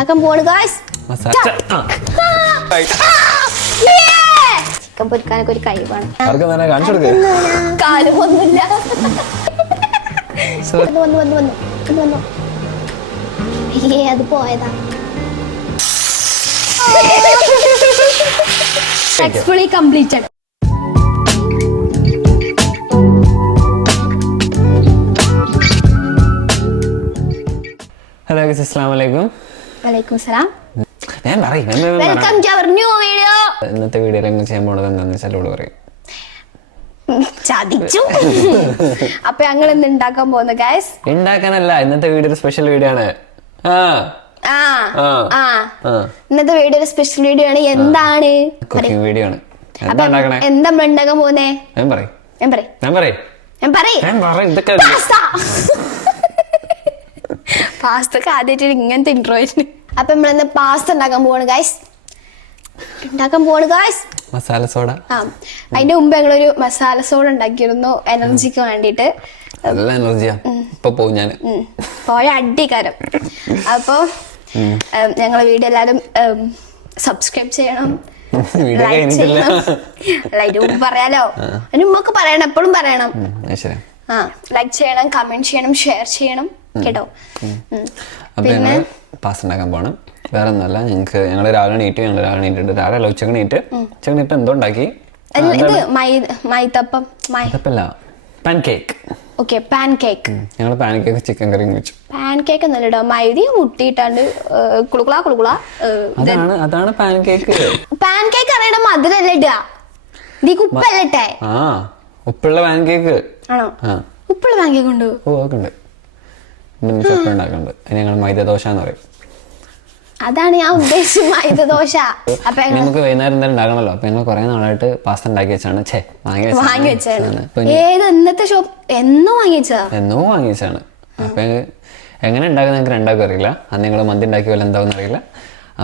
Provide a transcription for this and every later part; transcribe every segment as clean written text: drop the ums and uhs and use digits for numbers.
ഉണ്ടാക്കാൻ പോവാണ് guys. Chicken പൊരിക്കാനൊക്കെ ഒരു കഴിവാണ്. കാലമൊന്നുമില്ല. അത് പോയതാ. Successfully completed. ഹലോ ഗൈസ്, അസ്സലാമു അലൈക്കും. വലൈക്കും സലാം. ഞാൻ പറയും welcome to our new video. ഇന്നത്തെ വീഡിയോയിൽ എങ്ങനെ ചെയ്യാൻ പോണത് എന്താണെന്ന് വെച്ചാൽ ഇവിടെ പറയും. ചതിച്ചു. അപ്പൊ ഞങ്ങൾ ഇന്ന് ഉണ്ടാക്കാൻ പോകുന്ന ഗൈസ്, ഉണ്ടാക്കാനല്ല, ഇന്നത്തെ വീഡിയോ സ്പെഷ്യൽ വീഡിയോ ആണ്. ഇന്നത്തെ വീഡിയോ ഒരു സ്പെഷ്യൽ വീഡിയോ ആണ്. എന്താണ്? കുക്കിംഗ് വീഡിയോ ആണ്. എന്താ നമ്മൾ ഉണ്ടാക്കാൻ പോകുന്നേ? പാസ്തക്ക് ആദ്യമായിട്ട് ഇങ്ങനത്തെ ഇൻട്രോ ആയിരുന്നു. അപ്പൊ നമ്മളിന്ന് പാസ്ത ഉണ്ടാക്കാൻ പോവാണ് ഗൈസ്. മസാല സോഡ. അതിന്റെ മുമ്പ് ഞങ്ങളൊരു മസാല സോഡ ഉണ്ടാക്കിയിരുന്നു എനർജിക്ക് വേണ്ടിട്ട്. നല്ല എനർജിയാ. ഇപ്പൊ പോവും ഞാൻ. പോയ അടിക്കാരം. അപ്പൊ ഞങ്ങളെ വീഡിയോ എല്ലാരും സബ്സ്ക്രൈബ് ചെയ്യണം, ലൈക്ക് ചെയ്യണം. ലൈക്ക് പറയാലോ, അതിന് മുമ്പൊക്കെ പറയണം, എപ്പോഴും പറയണം. ലൈക്ക് ചെയ്യണം, കമന്റ് ചെയ്യണം, ഷെയർ ചെയ്യണം കേട്ടോ. പിന്നെ പാസ്ത ഉണ്ടാക്കാൻ പോണം. വേറെ ഒന്നുമല്ല, ഞങ്ങള് രാവിലെ നീട്ടിട്ട് രാവിലെ ഉച്ചക്ക് നീട്ട് എന്തോ ഉണ്ടാക്കി. Pan cake. Okay, pan cake. ഞങ്ങള് പാൻ കേക്ക് ചിക്കൻ കറി വെച്ചു. പാൻ കേക്ക് എന്നല്ലട്ടോ, മൈദ മുട്ടിയിട്ടാണ്ട് കുളുകുള. അതാണ് പാൻ കേക്ക്. പാൻ കേക്ക് അറിയണ മധുരല്ലേ ഇടുക, ഇതിക്ക് ഉപ്പല്ലേ ഇട്ടേ? ഉപ്പുള്ള പാൻ കേക്ക് ആണോ? ഉപ്പുള്ള പാൻ കേക്ക് ഉണ്ട്. ഓ, ഒക്കെ ഉണ്ട്. ഉണ്ടാക്കുന്നുണ്ട്. ഞങ്ങൾ മൈദ ദോശ എന്ന് പറയും. അതാണ് ഞാൻ ഉദ്ദേശിച്ചത്, മൈദ ദോശ. അപ്പൊ നമുക്ക് വൈകുന്നേരം എന്തായാലും ഉണ്ടാക്കണല്ലോ. അപ്പൊ ഞങ്ങൾ കുറെ നാളായിട്ട് പാസ്ത ഉണ്ടാക്കി വെച്ചാണ്. വാങ്ങി വെച്ചാണ്. ഏത് എന്നത്തെ ഷോപ്പ്? എന്നോ വാങ്ങിച്ചാണ്. അപ്പൊ എങ്ങനെ ഉണ്ടാക്കുന്ന ഞങ്ങൾക്ക് രണ്ടാക്കും അറിയില്ല. അന്ന് ഞങ്ങൾ മന്തി ഉണ്ടാക്കിയ പോലെ എന്താവും അറിയില്ല.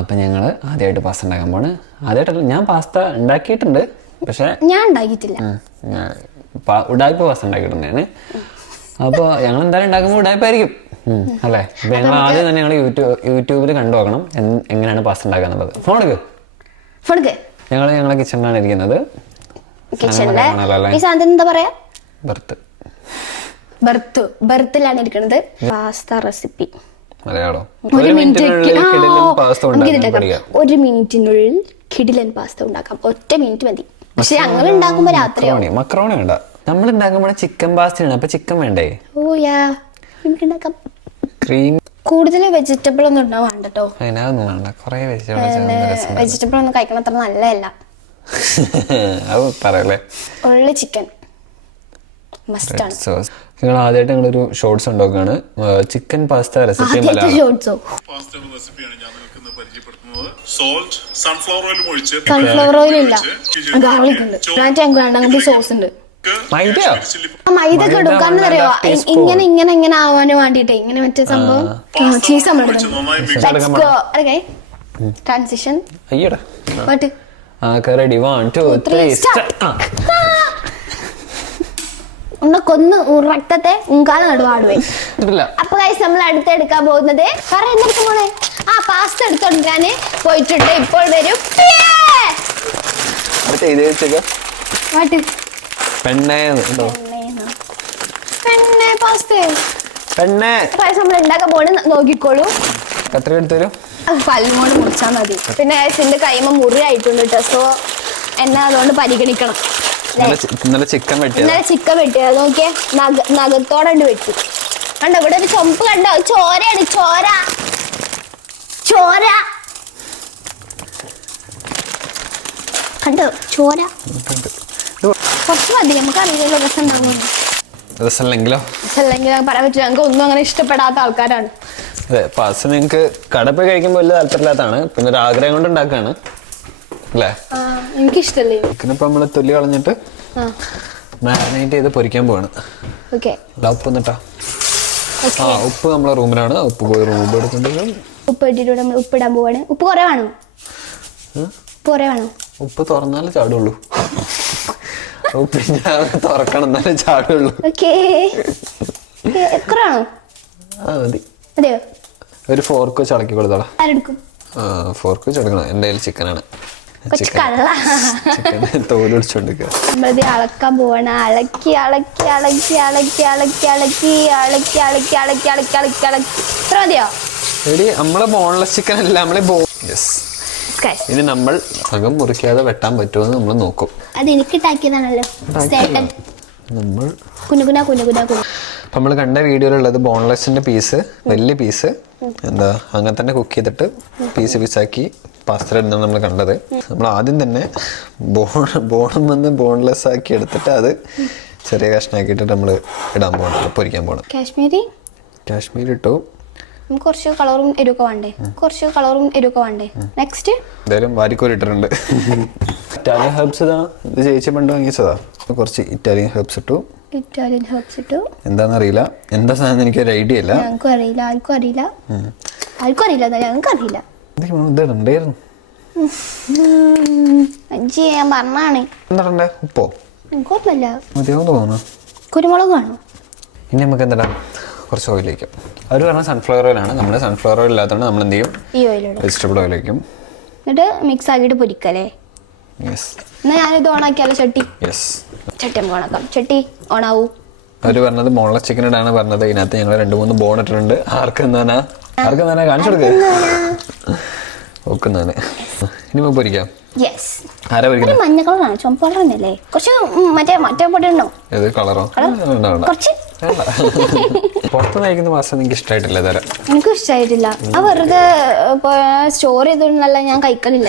അപ്പൊ ഞങ്ങള് ആദ്യമായിട്ട് പാസ്ത ഉണ്ടാക്കാൻ പോണ്. ആദ്യമായിട്ടല്ല, ഞാൻ പാസ്ത ഉണ്ടാക്കിയിട്ടുണ്ട്, പക്ഷെ ഞാൻ ഉണ്ടാക്കിയിട്ടില്ല. ഉടായ്പ പാസ്ത ഉണ്ടാക്കിയിട്ടുണ്ട്. അപ്പൊ ഞങ്ങൾ എന്തായാലും ഉണ്ടാക്കുമ്പോൾ ഉടായ്പായിരിക്കും അല്ലേ? അപ്പൊ ഞങ്ങൾ ആദ്യം തന്നെ ഞങ്ങൾ യൂട്യൂബിൽ കണ്ടു നോക്കണം എങ്ങനെയാണ് പാസ്ത ഉണ്ടാക്കാന്നുള്ളത്. ഫോണെടുക്ക്. ഞങ്ങളെ കിച്ചണിലാണ് ഇരിക്കുന്നത്. ബർത്തിലാണ് ഇരിക്കുന്നത്. Pasta recipe Malayalam. 1 മിനിറ്റിനുള്ളിൽ കിടിലൻ പാസ്ത ഉണ്ടാക്കാം. 1 മിനിറ്റ് മതി. പക്ഷെ ഞങ്ങൾ ഉണ്ടാക്കുമ്പോ രാത്രിയാവും. മക്രോണി വേണ്ട, നമ്മൾ ഉണ്ടാക്കുമ്പോൾ ചിക്കൻ പാസ്തയാണ്. അപ്പൊ ചിക്കൻ വേണ്ടേ? ഓ യാ, നമുക്ക് ഉണ്ടാക്കാം. ക്രീം കൂടുതൽ വെജിറ്റബിൾ ഒന്നും ഉണ്ടാവും വേണ്ടട്ടോ. അതിനൊന്നും വേണ്ട, കുറെ വെജിറ്റബിൾ ഒന്നും കഴിക്കണം അത്ര നല്ലതല്ല. പറയല്ലേ, ഉള്ള ചിക്കൻ മസ്റ്റ് ആണ്. നിങ്ങൾ ആദ്യമായിട്ട് ഞങ്ങളൊരു ഷോർട്സ് ഉണ്ടാക്കുകയാണ്. Chicken pasta recipe. Sunflower oil ഇല്ല, ഗാർലിക് ഉണ്ട്, സോസ് ഉണ്ട്. മൈദ ഒക്കെ ഇടും. കാരണം അറിയോ, ഇങ്ങനെ ആവാൻ വേണ്ടിട്ടേ. ഇങ്ങനെ മറ്റേ സംഭവം ചീസ് നമ്മൾ ട്രാൻസിഷൻ. കൊന്ന് റക്തത്തെ ഉങ്കാലം നടുവാടുവേ. അപ്പൊ ഗൈസ്, നമ്മൾ അടുത്ത് എടുക്കാൻ പോകുന്നത് കാരണം എന്തെടുക്കാൻ പോണേ? പാസ്ത എടുത്തോണ്ടിരാന് പോയിട്ടുണ്ട്. ഇപ്പോൾ വരും നമ്മൾ ഉണ്ടാക്കാൻ പോണ്. നോക്കിക്കോളൂ, പല്ലുകൊണ്ട് മുറിച്ചാൽ മതി. പിന്നെ എന്റെ കൈമ മുറി ആയിട്ടുണ്ട് കേട്ടോ. സോ എന്നെ അതുകൊണ്ട് പരിഗണിക്കണം. ഇന്നലെ ചിക്കൻ വെട്ടിയത് നോക്കിയേ, നഖത്തോടെ വെട്ടി. കണ്ടോ, ഇവിടെ ഒരു ചൊമ്പ് കണ്ടോ? ചോരയാണ്, ചോര. കണ്ടോ ചോര? കുറച്ച് മതി, നമുക്ക് അറിയില്ലല്ലോ രസം ഉണ്ടാകുമല്ലോ. രസമല്ലെങ്കിലോ പറയാൻ പറ്റില്ല. ഞങ്ങൾക്ക് ഒന്നും അങ്ങനെ ഇഷ്ടപ്പെടാത്ത ആൾക്കാരാണ്. അതെ, പാസ്ത നിങ്ങൾക്ക് കടപ്പ് കഴിക്കുമ്പോൾ വലിയ താല്പര്യമില്ലാത്തതാണ്. പിന്നെ ഒരു ആഗ്രഹം കൊണ്ട് ഉണ്ടാക്കാണ് അല്ലേ? എനിക്കിഷ്ടല്ലേ. ഇപ്പൊ നമ്മള് തൊലി കളഞ്ഞിട്ട് മാരിനേറ്റ് ചെയ്ത് പൊരിക്കാൻ പോവാണ്. ഉപ്പ് എന്നിട്ടാ. ഉപ്പ് നമ്മളെ റൂമിലാണ്. ഉപ്പ് പോയി റൂം എടുത്തിട്ട് ഉപ്പിടാൻ പോവാണ്. ഉപ്പ് കുറെ വേണോ? ഉപ്പ് തുറന്നാലേ ചാടുള്ളൂ. ഉപ്പിന്റെ തുറക്കണം, എന്നാലേ ചാടുള്ളൂ. എത്ര വേണോ? മതി. ഒരു ഫോർക്ക് വെച്ച് ഇളക്കി കൊടുത്തോളാം. ആരെടുക്കും? ഫോർക്ക് വെച്ച് എടുക്കണം. എൻ്റെ കയ്യിൽ ചിക്കനാണ്. കൊച്ചു കള്ള. ചിക്കൻ തോലൊടിച്ചോണ്ടിരിക്കുക. നമ്മളിത് അളക്കാൻ പോവാണ്. അളക്കി അളക്കി അളക്കി അളക്കി അളക്കി അളക്കി അളക്കി അളക്കി അളക്കി അളക്കി അളക്കി അളക്കി. ഇത്ര മതിയോ? എടി നമ്മളെ ബോൺലെസ് ചിക്കൻ അല്ല, നമ്മളെ ഇനി നമ്മൾ അകം മുറിക്കാതെ വെട്ടാൻ പറ്റുമെന്ന് നമ്മൾ നോക്കും. അത് എനിക്കിട്ടാക്കിയതാണല്ലോ നമ്മൾ കുനുകുന കുനുകുന കുനു. നമ്മൾ കണ്ട വീഡിയോയിലുള്ളത് ബോൺലെസ്സിന്റെ പീസ്, വലിയ പീസ് എന്താ അങ്ങനെ തന്നെ കുക്ക് ചെയ്തിട്ട് പീസ് പീസാക്കി പാസ്തയിടുന്നതാണ് നമ്മൾ കണ്ടത്. നമ്മൾ ആദ്യം തന്നെ ബോണും വന്ന് ബോൺലെസ് ആക്കി എടുത്തിട്ട് അത് ചെറിയ കഷ്ണാക്കിയിട്ട് നമ്മൾ ഇടാൻ പോകണം, പൊരിക്കാൻ പോകണം. കാശ്മീർ ഇട്ടു. കുറച്ച് കളറും എരുക്കെ വേണ്ടേ? നെക്സ്റ്റ് എന്തായാലും വാരിക്കോരി ഇട്ടിട്ടുണ്ട്. ഇറ്റാലിയൻ ഹെർബ്സ് ഇതാ, ഇത് ചേച്ചി പണ്ട് വാങ്ങിച്ചതാ. കുറച്ച് ഇറ്റാലിയൻ ഹെർബ്സ് ഇട്ടു. എന്താന്നറിയില്ല, എന്താ സാധനം എനിക്കൊരു ഐഡിയ ഇല്ല. ആർക്കും അറിയില്ല. ഞാൻ പറഞ്ഞാണ്. എന്താ ഉപ്പോ? മതിയാവും തോന്നുന്നു. കുരുമുളക് കാണോ? ഇനി നമുക്ക് എന്താ കുറച്ച് ഓയിൽ വയ്ക്കും. അവർ പറഞ്ഞ സൺഫ്ലവർ ഓയിലാണ്. നമ്മൾ സൺഫ്ലവർ ഓയിൽ ഇല്ലാത്തതുകൊണ്ട് നമ്മൾ എന്ത് ചെയ്യും? ഈ ഓയിലിടും. വെജിറ്റബിൾ ഓയിൽ വയ്ക്കും. എന്നിട്ട് മിക്സ് ആക്കിയിട്ട് പൊരിക്കല്ലേ? എന്നാ ഞാനിത് ഓണാക്കിയാലോ ചട്ടി? ചട്ടി നമുക്ക് ഓണാക്കാം. ചട്ടി ഓണാവൂ. അവര് പറഞ്ഞത് ബോൺലെസ് ചിക്കൻ ഇടാണ് പറഞ്ഞത്. ഇതിനകത്ത് ഞങ്ങൾ 2-3 ബോൺ ഇട്ടിട്ടുണ്ട്. ആർക്കെന്താ കാണിച്ചു കൊടുക്കുക. ഓക്കുന്നതാണ്. ഇനി നമുക്ക് പൊരിക്കാം. മഞ്ഞ കളറാണ്, ചുമപ്പ് കളർ തന്നെയല്ലേ? കുറച്ച് മറ്റേ പൊടി ഉണ്ടോ? ഏത് കളറോ? പുറത്ത് നയിക്കുന്ന മാസം എനിക്ക് ഇഷ്ടമായിട്ടില്ല. എനിക്കും ഇഷ്ടമായിട്ടില്ല. ആ വെറുതെ സ്റ്റോർ ചെയ്തിടുന്നല്ല, ഞാൻ കഴിക്കലില്ല.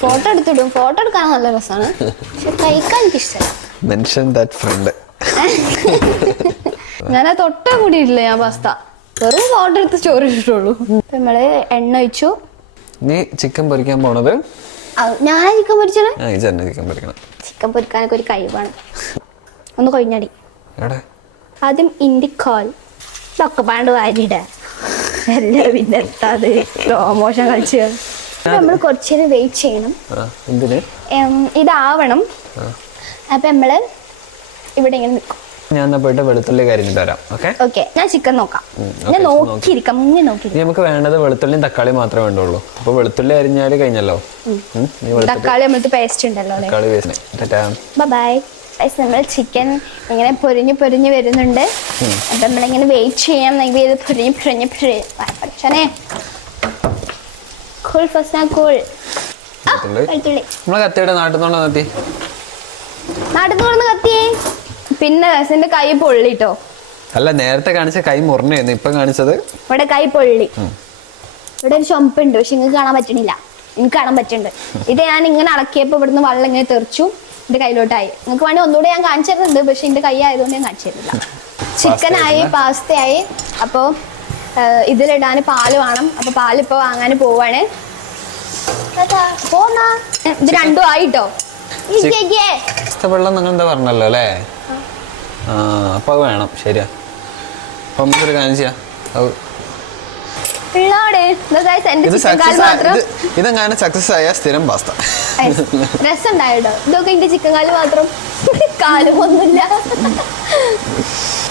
ഫോട്ടോ എടുത്തിടും. ഫോട്ടോ എടുക്കാൻ നല്ല രസമാണ്, പക്ഷെ കഴിക്കാൻ എനിക്ക് ഇഷ്ടമല്ല. ഞാൻ തൊട്ടേ കൂടിയിട്ടില്ല. ഞാൻ പാസ്ത വെറും ഫോട്ടോ എടുത്ത് സ്റ്റോർ ചെയ്തിട്ടുള്ളൂ. നമ്മള് എണ്ണ ഒഴിച്ചു. നീ ചിക്കൻ പൊരിക്കാൻ പോണത്? ഞാൻ ചിക്കൻ പൊരിച്ചത്. ചിക്കൻ പൊരിക്കാനൊക്കെ ഒരു കഴിവാണ്. ഒന്ന് കൊഴിഞ്ഞടി. ആദ്യം ഇൻഡിക്കോൾ ഇതൊക്കെ പാണ്ട് വാരിട. എല്ലാം പിന്നെ എത്താത് പ്രൊമോഷൻ കളിച്ച് നമ്മൾ കുറച്ചേരം വെയിറ്റ് ചെയ്യണം. ഇതാവണം. അപ്പൊ നമ്മള് ഇവിടെ ഇങ്ങനെ നിൽക്കും. ഞാൻ പോയിട്ട് വെളുത്തുള്ളി കരിഞ്ഞിട്ട് വരാം. ഓക്കെ, ഞാൻ ചിക്കൻ നോക്കാം. ഞാൻ നോക്കിയിരിക്കാം. നമുക്ക് വേണ്ടത് വെളുത്തുള്ളിയും തക്കാളി മാത്രമേ വേണ്ടുള്ളൂ. അപ്പൊ വെളുത്തുള്ളി അരിഞ്ഞാല് കഴിഞ്ഞല്ലോ. തക്കാളി നമ്മളത് പേസ്റ്റ് ഉണ്ടല്ലോ. ബൈ. നമ്മൾ ചിക്കൻ ഇങ്ങനെ പൊരിഞ്ഞ് വരുന്നുണ്ട്. അപ്പൊ നമ്മളിങ്ങനെ വെയിറ്റ് ചെയ്യാം. കത്തിയുടെ നാട്ടിൽ കത്തിയേ. പിന്നെ എന്റെ കൈ പൊള്ളിട്ടോ. അല്ല, നേരത്തെ കാണിച്ച കൈ മുറിഞ്ഞായിരുന്നു. ഇപ്പൊ കാണിച്ചത് ഇവിടെ കൈ പൊള്ളി. ഇവിടെ ഒരു ചുമപ്പുണ്ട്, പക്ഷെ നിങ്ങൾക്ക് കാണാൻ പറ്റണില്ല. എനിക്ക് കാണാൻ പറ്റുന്നുണ്ട്. ഇത് ഞാൻ ഇങ്ങനെ അളക്കിയപ്പോ ഇവിടുന്ന് വെള്ളം ഇങ്ങനെ തെറിച്ചു എന്റെ കയ്യിലോട്ടായി. നിങ്ങൾക്ക് വേണമെങ്കിൽ ഒന്നുകൂടെ ഞാൻ കാണിച്ചു തരുന്നുണ്ട്, പക്ഷെ എന്റെ കൈ ആയതുകൊണ്ട് ഞാൻ കാണിച്ചു തരില്ല. ചിക്കനായി, പാസ്തയായി. അപ്പൊ ഇതിലിടാൻ പാല് വേണം. അപ്പൊ പാലിപ്പോ വാങ്ങാൻ പോവാണ്. ഇത് രണ്ടും ആയിട്ടോ. വെള്ളം നിങ്ങൾ എന്താ പറഞ്ഞല്ലോ അല്ലേ? അപ്പൊ അത് വേണം. ശരിയാ. അപ്പൊ നമുക്കൊരു കാര്യം ചെയ്യാം. ഇതെങ്ങനെ സക്സസ് ആയ സ്ഥിരം പാസ്ത. രസമുണ്ടായിട്ടോ. ഇതൊക്കെ എന്റെ ചിക്കൻ കാല് മാത്രം, കാലുമൊന്നുമില്ല.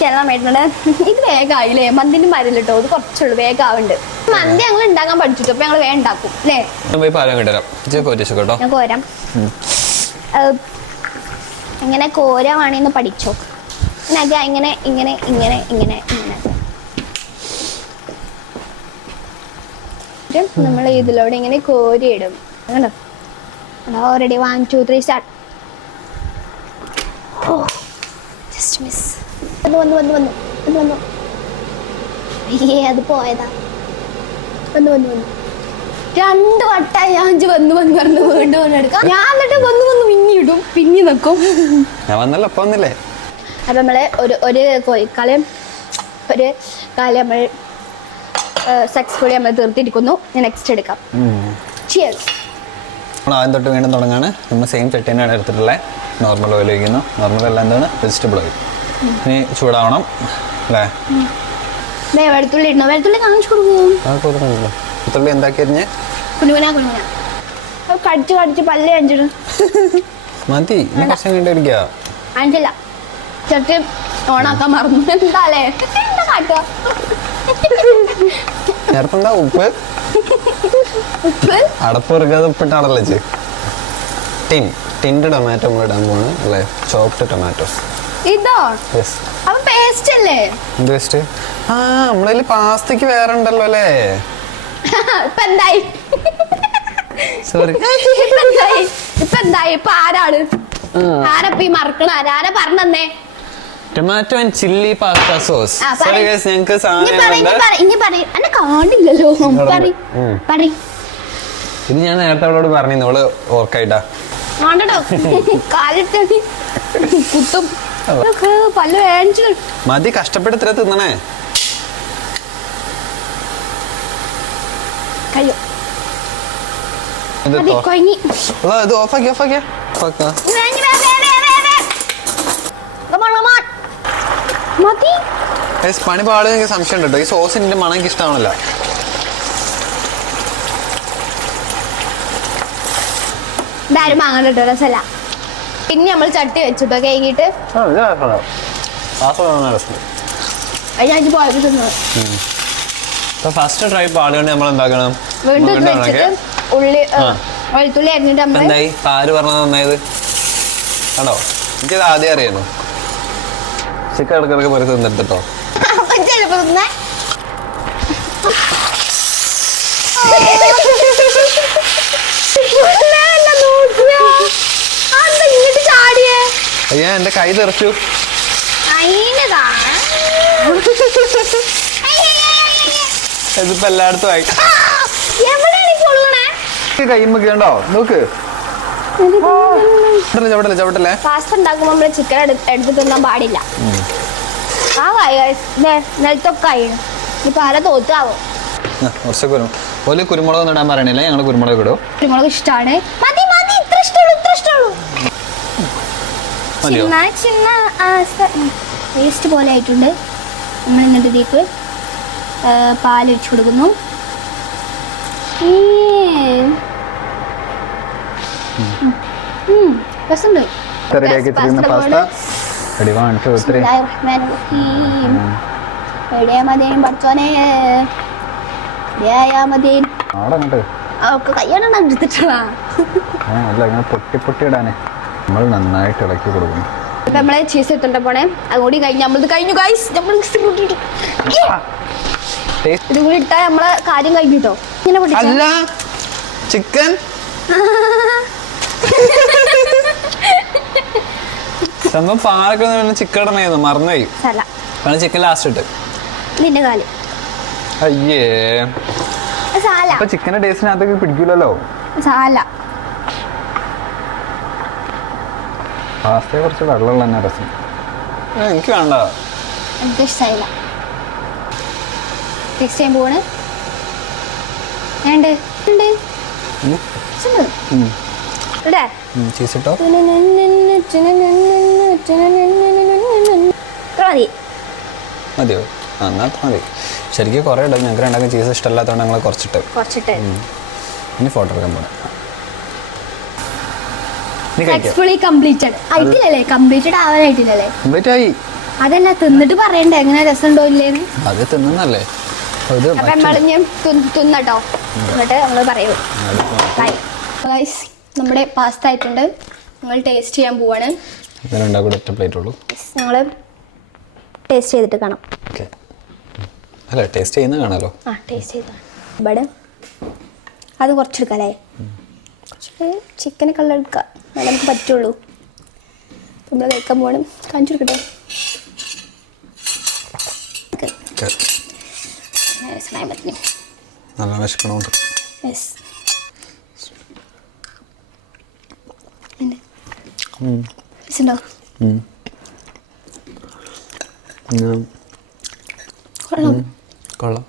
കേരളമായിട്ടുണ്ട്. ഇത് വേഗമായില്ലേ? മന്തിന്റെ മരല്ലോ. ഇത് കുറച്ചുള്ളൂ, വേഗമാവുണ്ട്. മന്തി ഞങ്ങൾ ഉണ്ടാക്കാൻ പഠിച്ചിട്ടു. അപ്പൊ ഞങ്ങൾ വേഗം ഉണ്ടാക്കും അല്ലേ? ഞാൻ കോരാം. ഇങ്ങനെ കോരാവാണെന്ന് പഠിച്ചോ. ഇങ്ങനെ ഇങ്ങനെ ഇങ്ങനെ ഇങ്ങനെ ഇങ്ങനെ നമ്മൾ ഇതിലൂടെ ഇങ്ങനെ കോരിയിടും. കണ്ടോ? Already 1 2 3 start. Just miss. വന്നു. അത് പോയതാ. വന്നു 2 വട്ടായി ഞാൻ വന്നു പറഞ്ഞു വീണ്ടും എടുക്കാം. ഞാൻ എന്നിട്ട് വന്നു പിന്നിടും, പിന്നി നിൽക്കും. അപ്പൊ നമ്മള് ഒരു കോഴിക്കാലം നമ്മൾ സക്സസ്ഫുള്ളി നമ്മൾ തീർത്തിരിക്കുന്നു. നെക്സ്റ്റ് എടുക്കാം. ആദ്യം തൊട്ട് വീണ്ടും തുടങ്ങാണ്. നമ്മൾ സെയിം ചട്ടി തന്നെയാണ് എടുത്തിട്ടുള്ളത്. Normal oil ഒഴിക്കുന്നു. നോർമൽ അല്ല, എന്താണ് വെജിറ്റബിൾ ഓയിൽ. ഇനി ചൂടാവണം അല്ലേ? വെളുത്തുള്ളി ഇടണോ? വെളുത്തുള്ളി കാണിച്ചു കൊടുക്കും. വെളുത്തുള്ളി എന്താക്കിയറിഞ്ഞ് കടിച്ച് പല്ല് അഞ്ചിടും. മതി. ഇനി കുറച്ച് കണ്ടിരിക്കുക. അഞ്ചില്ല, ചട്ടി ഓണാക്കാൻ മറന്നു. എന്താലേ എന്താ കാട്ടുക? നേരത്തെ എന്താ ഉപ്പ് ഉപ്പ് അടപ്പ് ഇറുക്കാതെ ഉപ്പിട്ടാണല്ലോ ചേ. ടിൻഡ് ടൊമാറ്റോ നമ്മൾ ഇടാൻ പോണ് അല്ലേ, ചോപ്ഡ് ടൊമാറ്റോസ്. ഇതോ യെസ്. അപ്പൊ പേസ്റ്റ് അല്ലേ? എന്ത് പേസ്റ്റ്? ആ നമ്മളതിൽ പാസ്തയ്ക്ക് വേറെ ഉണ്ടല്ലോ അല്ലേ. ഇപ്പൊ എന്തായി? സോറി. ഇപ്പൊ എന്തായി? ഇപ്പൊ ആരാണ് ആരപ്പ ഈ മറക്കണ? ആരാ പറഞ്ഞേ? Tomato and chilli pasta sauce. ആ, സോറി ഗൈസ്, ഞങ്ങൾക്ക് എന്നെ കാണില്ലല്ലോ. പറയ്. ഇത് ഞാൻ നേരത്തെ അവളോട് പറഞ്ഞു, അവള് ഓർക്കായിട്ടാ. വേണ്ടോ കാലിട്ട് കുത്തും. പല്ല് വേണിച്ചു മതി, കഷ്ടപ്പെട്ട് ഇത്ര തിന്നണേ. കഴിയും. ഇത് മതി, കൊഴങ്ങി. ഇത് ഓഫാക്കി. മതി. പണി പാടും എനിക്ക് സംശയം ഉണ്ട് കേട്ടോ. ഈ സോസിന്റെ മണം എനിക്ക് ഇഷ്ടമാണല്ലോ. ഇതാരും വാങ്ങണ്ട കേട്ടോ, രസമല്ല. പിന്നെ നമ്മൾ ചട്ടി വെച്ചിട്ടോ കഴിഞ്ഞിട്ട് അതിനകത്ത് പോയപ്പോ തിന്നത്. ഫസ്റ്റ് ട്രൈ പാടുകൊണ്ട് നമ്മൾ എന്താക്കണം? വീണ്ടും ഇത് വെച്ചിട്ട് ഉള്ളി വെളുത്തുള്ളി അരിഞ്ഞിട്ട് നമ്മള് എന്തായി പാല് പറഞ്ഞത് നന്നായത് ആണോ? എനിക്കത് ആദ്യം അറിയണോ. ചിക്കൻ ഇടക്കിടക്ക് പറി തിന്നിട്ടോ. ചിലപ്പോ തിന്നേ. ഇങ്ങോട്ട് ചാടിയേ. അയ്യാ എന്റെ കൈ തെറിച്ചു. ഇതിപ്പോ എല്ലായിടത്തും ആയി. കൈമ്പോ നോക്ക്. ചവിട്ടല്ലേ. പാസ്ത ഉണ്ടാക്കുമ്പോ നമ്മള് ചിക്കൻ എടുത്ത് തിന്നാൻ പാടില്ല. ആ നിലത്തൊക്കെ ആയി. ഇപ്പൊ ആരെ തോറ്റാവോ? കുറച്ച് കുരുമുളക് ഒന്നും ഇടാൻ പറയണില്ല, ഞങ്ങള് കുരുമുളക് ഇടും. കുരുമുളക് ഇഷ്ടമാണ്. മതി ഇത്ര ഇഷ്ടമുള്ളൂ. ചിന്ന പേസ്റ്റ് പോലെ ആയിട്ടുണ്ട്. നമ്മൾ എന്നിട്ട് ഇതിലേക്ക് പാല് ഒഴിച്ചു കൊടുക്കുന്നു. രസമുണ്ട്. നമ്മൾ നന്നായിട്ട് ഇളക്കി കൊടുക്കും. നമ്മളെ ചീസ് എത്തണ്ട പോണേ. അതുകൂടി കഴിഞ്ഞ് നമ്മളത് കഴിഞ്ഞു ഗൈസ്. ഇതും കൂടി ഇട്ടാ നമ്മളെ കാര്യം കഴിഞ്ഞിട്ടോ. അല്ല ചിക്കൻ സംഭവം പാലൊക്കെ ചിക്കൻ ഇടണായിരുന്നു, മറന്നുപോയി. കാരണം ചിക്കൻ ലാസ്റ്റ് ഇട്ട് നിന്റെ കാല്. അയ്യേ, അപ്പൊ ചിക്കന്റെ ടേസ്റ്റിനകത്തേക്ക് പിടിക്കൂലല്ലോ. പാസ്തയെ കുറച്ച് വെള്ളമുള്ള തന്നെ രസം. എനിക്ക് വേണ്ട, എനിക്ക് ഇഷ്ടമായില്ല. നെക്സ്റ്റ് ടൈം പോവാണ്. ചീസിട്ടോ മതിയോ? എന്നാ മതി. ശരിക്കും കുറെ ഇടും. ഞങ്ങൾക്ക് രണ്ടാക്കും ചീസ് ഇഷ്ടമല്ലാത്തതുകൊണ്ട് ഞങ്ങൾ കുറച്ചിട്ട് ഇനി ഫോട്ടോ എടുക്കാൻ പോണേ. അതല്ല തിന്നിട്ട് പറയണ്ടേ എങ്ങനെ രസമുണ്ടോ ഇല്ലേന്ന്. അത് തിന്നല്ലേ തിന്നട്ടോ എന്നിട്ട് നമ്മള് പറയൂ. നമ്മുടെ പാസ്ത ആയിട്ടുണ്ട്. ഞങ്ങൾ ടേസ്റ്റ് ചെയ്യാൻ പോവാണ്. ഞങ്ങള് ടേസ്റ്റ് ചെയ്തിട്ട് കാണാം. അല്ല ടേസ്റ്റ് ചെയ്യുന്ന കാണാലോ. ആ ടേസ്റ്റ് ചെയ്താണ്. ഇവിടെ അത് കുറച്ചെടുക്കാല്ലേ. ചിക്കനെ കള്ളെടുക്കാം, നമുക്ക് പറ്റുള്ളൂ. നമ്മൾ കഴിക്കാൻ പോകണം. കാണിച്ചു കൊടുക്കട്ടെ. നല്ല വിശക്കണമുണ്ട്. കൊള്ളാം.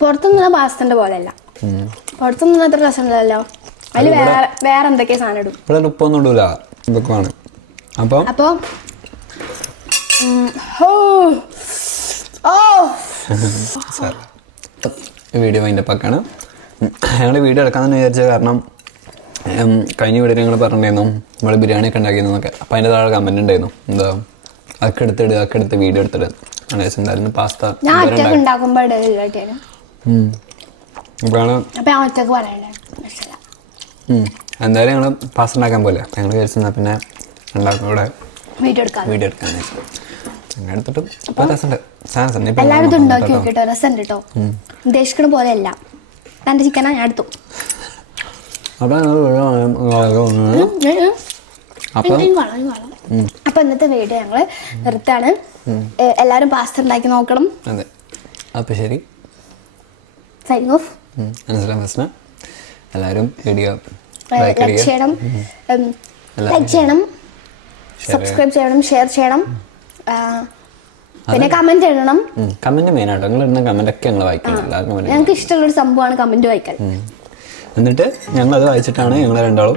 പുറത്തുനിന്ന പാസ്തന്റെ പോലെയല്ല. പുറത്തുനിന്ന് അത്ര രസമുണ്ടല്ലോ. അതിൽ വേറെ എന്തൊക്കെയാ സാധനം ഇടും. ഇവിടെ ഉപ്പൊന്നും ഇടൂല, ഇതൊക്കെയാണ്. അപ്പൊ വീഡിയോ വൈൻഡപ്പ് ആക്കാണ്. ഞങ്ങൾ വീഡിയോ എടുക്കാമെന്ന് വിചാരിച്ചത് കാരണം കഴിഞ്ഞ വീഡിയോ ഞങ്ങൾ പറഞ്ഞിരുന്നു നമ്മൾ ബിരിയാണി ഒക്കെ ഉണ്ടാക്കിയിരുന്നൊക്കെ. അപ്പം അതിൻ്റെ താഴെ കമൻറ്റ് ഉണ്ടായിരുന്നു, എന്താ അതൊക്കെ എടുത്ത് വീഡിയോ എടുത്തിടുക. എന്തായാലും പാസ്ത ഞാൻ ഒറ്റക്ക് ഉണ്ടാക്കുമ്പോ ഇടയിലായിട്ടാണ്. ഇപ്പോഴാണ് അപ്പൊ ഞാൻ ഒറ്റക്ക് പറയണ്ടേ ഇഷ്ടമല്ല. എന്തായാലും ഞങ്ങൾ പാസ്ത ഉണ്ടാക്കാൻ പോലെ ഞങ്ങൾ വിചാരിച്ചാൽ പിന്നെ ഉണ്ടാക്കും ഇവിടെ വീഡിയോ എടുക്കാൻ വെച്ചിട്ട് അങ്ങനെ എടുത്തിട്ട് ഇപ്പോൾ രസമുണ്ട് സാധനം എല്ലാവരും ഇത് ഉണ്ടാക്കി നോക്കിട്ടോ, രസമുണ്ട് കേട്ടോ. ഉദ്ദേശിക്കണ പോലെ അല്ല. തന്റെ ചിക്കനാ ഞാൻ എടുത്തു. അപ്പൊ ഇന്നത്തെ വീഡിയോ ഞങ്ങള് നിർത്താണ്. എല്ലാരും പാസ്ത ഉണ്ടാക്കി നോക്കണം. അതെ, അപ്പൊ ശരി, സൈനിങ് ഓഫ്. എല്ലാവരും വീഡിയോ ലൈക്ക് ചെയ്യണം, സബ്സ്ക്രൈബ് ചെയ്യണം, ഷെയർ ചെയ്യണം, പിന്നെ കമന്റ് എഴുതണം. കമന്റ് മെയിൻ ആട്ടോ, നിങ്ങൾ ഇടുന്ന കമന്റ് ഒക്കെ ഞങ്ങൾ വായിക്കണം. ഞങ്ങൾക്ക് ഇഷ്ടമുള്ള ഒരു സംഭവമാണ് കമന്റ് വായിക്കൽ. എന്നിട്ട് ഞങ്ങൾ അത് വായിച്ചിട്ടാണ് ഞങ്ങൾ രണ്ടാളും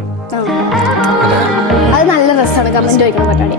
അത് നല്ല രസമാണ് കമന്റ് വായിക്കണം പരിപാടി.